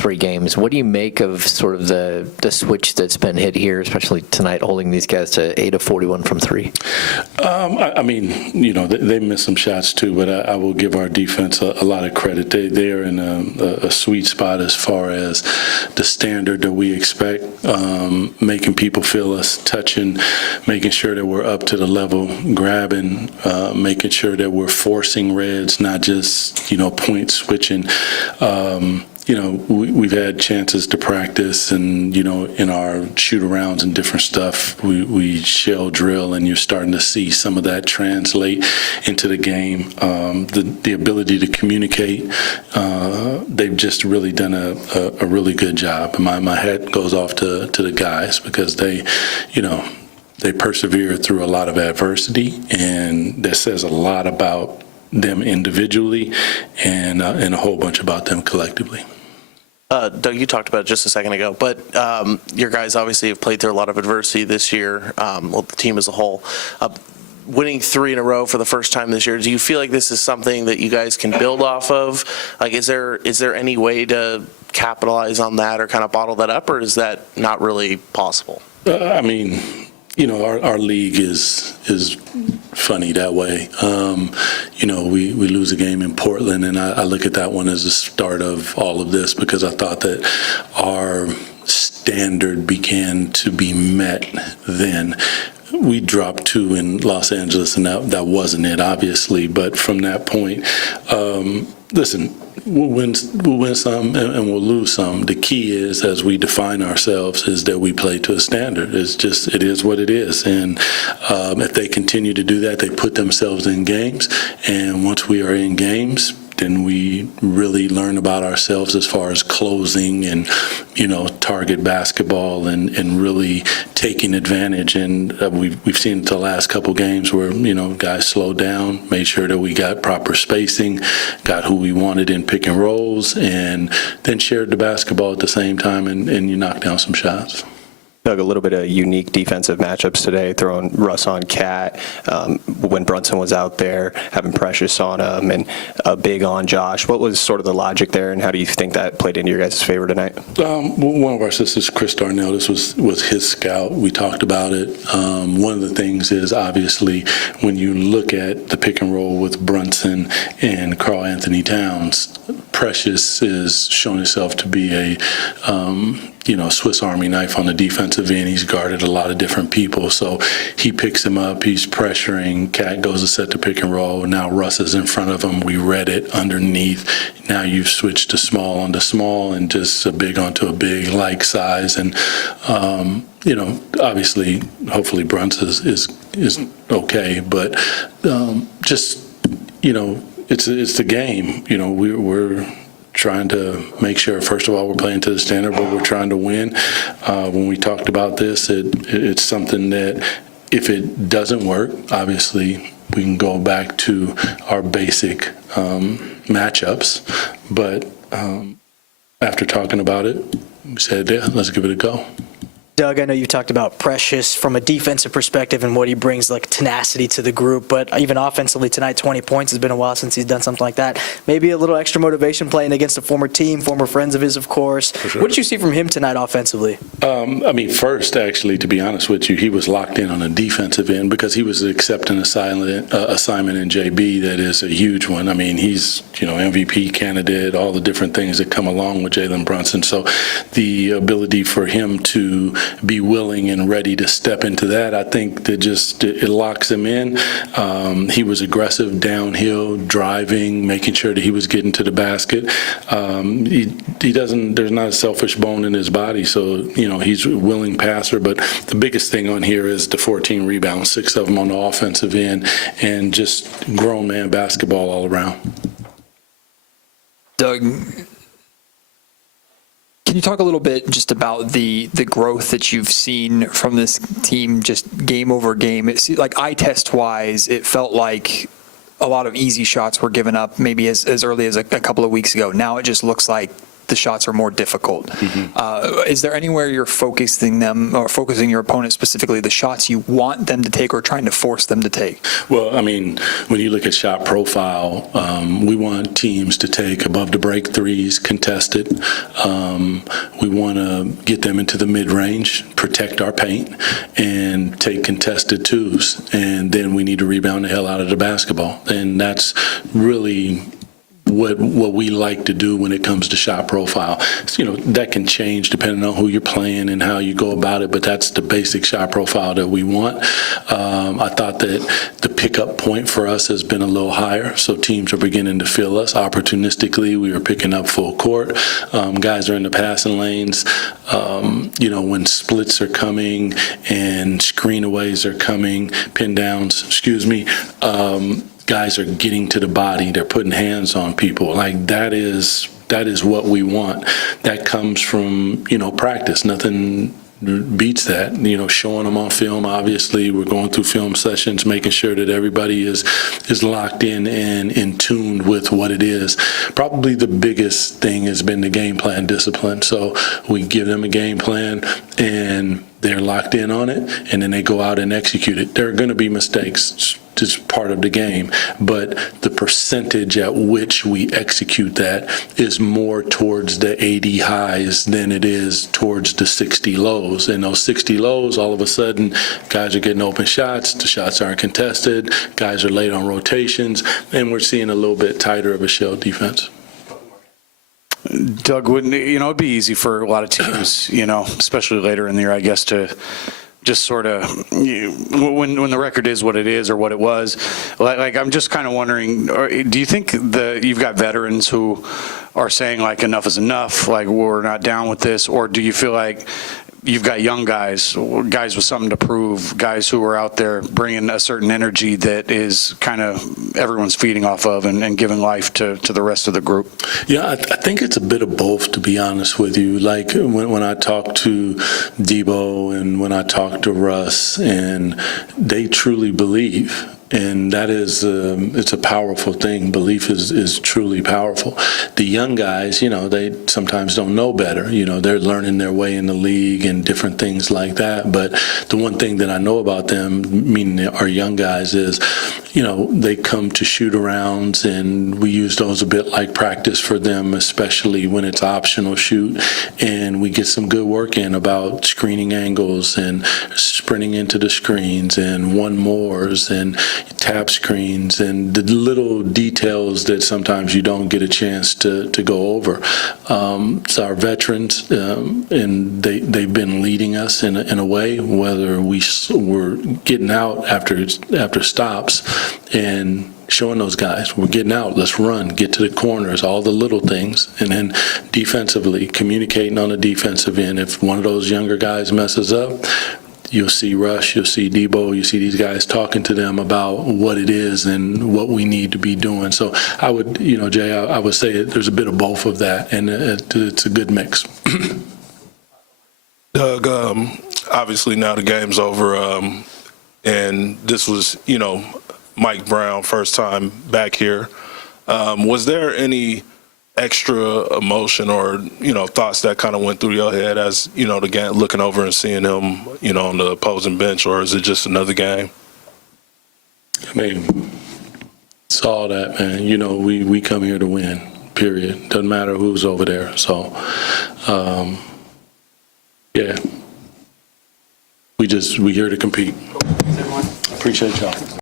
3 games. What do you make of sort of the switch that's been hit here, especially tonight, holding these guys to 8 of 41 from 3? I mean, they missed some shots too, but I will give our defense a lot of credit. They're in a sweet spot as far as the standard that we expect, making people feel us, touching, making sure that we're up to the level, grabbing, making sure that we're forcing reds, not just, point switching. We've had chances to practice, and in our shoot-arounds and different stuff, we shell drill, and you're starting to see some of that translate into the game. The ability to communicate, they've just really done a really good job. My hat goes off to the guys, because they persevere through a lot of adversity, and that says a lot about them individually and a whole bunch about them collectively. Doug, you talked about it just a second ago, but your guys obviously have played through a lot of adversity this year, the team as a whole. Winning 3 in a row for the first time this year, do you feel like this is something that you guys can build off of? Like, is there any way to capitalize on that or kind of bottle that up, or is that not really possible? Our league is funny that way. We lose a game in Portland, and I look at that one as the start of all of this, because I thought that our standard began to be met then. We dropped 2 in Los Angeles, and that wasn't it, obviously. But from that point, listen, we'll win some and we'll lose some. The key is, as we define ourselves, is that we play to a standard. It is what it is. And if they continue to do that, they put themselves in games. And once we are in games, then we really learn about ourselves as far as closing and, target basketball and really taking advantage. And we've seen it the last couple games where, guys slowed down, made sure that we got proper spacing, got who we wanted in pick and rolls, and then shared the basketball at the same time, and you knocked down some shots. Doug, a little bit of unique defensive matchups today, throwing Russ on Cat when Brunson was out there, having Precious on him, and Big on Josh. What was sort of the logic there, and how do you think that played into your guys' favor tonight? One of our assistants, Chris Darnell, this was his scout. We talked about it. One of the things is, obviously, when you look at the pick and roll with Brunson and Karl Anthony Towns, Precious is showing himself to be a Swiss Army knife on the defensive end. He's guarded a lot of different people. So he picks him up. He's pressuring. Cat goes to set the pick and roll. Now Russ is in front of him. We read it underneath. Now you've switched to small onto small and just a big onto a big like size. And, obviously, hopefully Brunson is okay. But it's the game. We're trying to make sure, first of all, we're playing to the standard, but we're trying to win. When we talked about this, it's something that if it doesn't work, obviously we can go back to our basic matchups. But after talking about it, we said, yeah, let's give it a go. Doug, I know you talked about Precious from a defensive perspective and what he brings, like tenacity to the group, but even offensively tonight, 20 points. It's been a while since he's done something like that. Maybe a little extra motivation playing against a former team, former friends of his, of course. Sure. What did you see from him tonight offensively? First, actually, to be honest with you, he was locked in on a defensive end because he was accepting an assignment in JB that is a huge one. He's, MVP candidate, all the different things that come along with Jalen Brunson. So the ability for him to be willing and ready to step into that, I think that it locks him in. He was aggressive downhill, driving, making sure that he was getting to the basket. There's not a selfish bone in his body, so he's a willing passer. But the biggest thing on here is the 14 rebounds, 6 of them on the offensive end, and just grown man basketball all around. Doug, can you talk a little bit just about the growth that you've seen from this team, just game over game? It's like eye test wise, it felt like a lot of easy shots were given up maybe as early as a couple of weeks ago. Now it just looks like the shots are more difficult. Is there anywhere you're focusing them or focusing your opponent, specifically the shots you want them to take or trying to force them to take? Well, I mean, when you look at shot profile, we want teams to take above the break threes, contested. We want to get them into the mid-range, protect our paint, and take contested twos. And then we need to rebound the hell out of the basketball. And that's really what we like to do when it comes to shot profile. So, that can change depending on who you're playing and how you go about it, but that's the basic shot profile that we want. I thought that the pickup point for us has been a little higher, so teams are beginning to feel us. Opportunistically, we were picking up full court. Guys are in the passing lanes. When splits are coming and screen-aways are coming, pin downs, guys are getting to the body. They're putting hands on people. Like, that is what we want. That comes from, practice. Nothing beats that, showing them on film. Obviously, we're going through film sessions, making sure that everybody is locked in and in tune with what it is. Probably the biggest thing has been the game plan discipline. So we give them a game plan and they're locked in on it, and then they go out and execute it. There are going to be mistakes. It's part of the game, but the percentage at which we execute that is more towards the 80 highs than it is towards the 60 lows. And those 60 lows, all of a sudden, guys are getting open shots, the shots aren't contested, guys are late on rotations, and we're seeing a little bit tighter of a shell defense. Doug, wouldn't it'd be easy for a lot of teams, especially later in the year, I guess, to just sort of, when the record is what it is or what it was, like I'm just kind of wondering, do you think you've got veterans who are saying, like, enough is enough, like, we're not down with this, or do you feel like you've got young guys with something to prove, guys who are out there bringing a certain energy that is kind of everyone's feeding off of and giving life to the rest of the group? Yeah, I think it's a bit of both, to be honest with you. Like, when I talk to Debo and when I talk to Russ, and they truly believe. And that is, it's a powerful thing. Belief is truly powerful. The young guys, they sometimes don't know better. They're learning their way in the league and different things like that. But the one thing that I know about them, meaning our young guys, is, they come to shoot-arounds, and we use those a bit like practice for them, especially when it's optional shoot. And we get some good work in about screening angles and sprinting into the screens and one-mores and tap screens and the little details that sometimes you don't get a chance to go over. So our veterans, and they've been leading us in a way, whether we're getting out after stops and showing those guys, we're getting out, let's run, get to the corners, all the little things. And then defensively, communicating on the defensive end. If one of those younger guys messes up, you'll see Rush, you'll see Debo, you see these guys talking to them about what it is and what we need to be doing. So I would, Jay, I would say there's a bit of both of that, and it's a good mix. Doug, obviously now the game's over, and this was, Mike Brown, first time back here. Was there any extra emotion or, thoughts that kind of went through your head as, the game, looking over and seeing him, on the opposing bench, or is it just another game? I mean, it's all that, man. We come here to win, period. Doesn't matter who's over there. So, yeah. We're here to compete. Appreciate y'all.